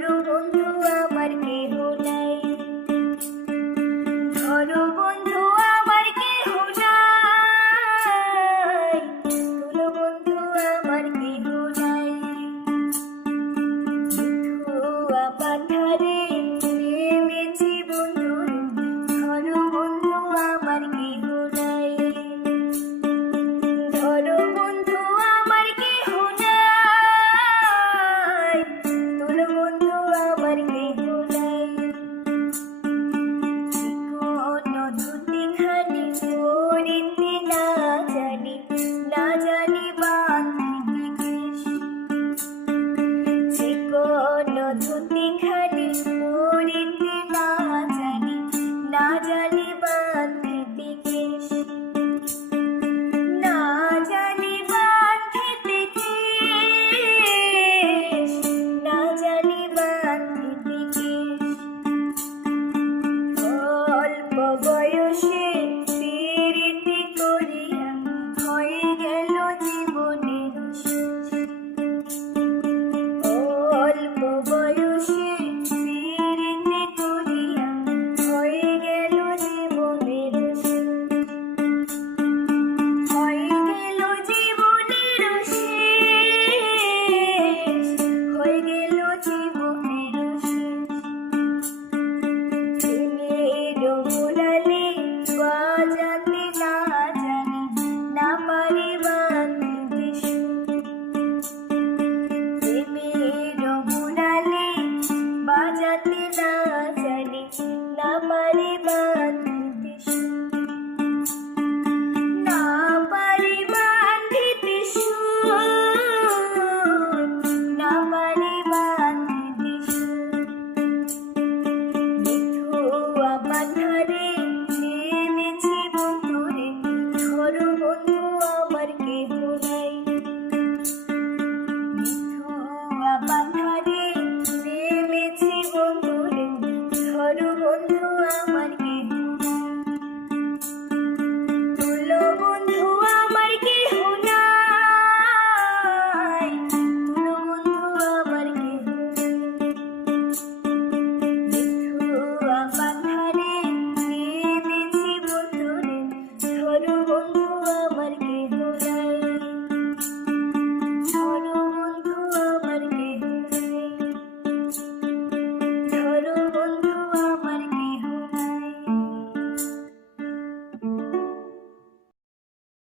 yorumun Radio 3. నాచలి నా పరిమాత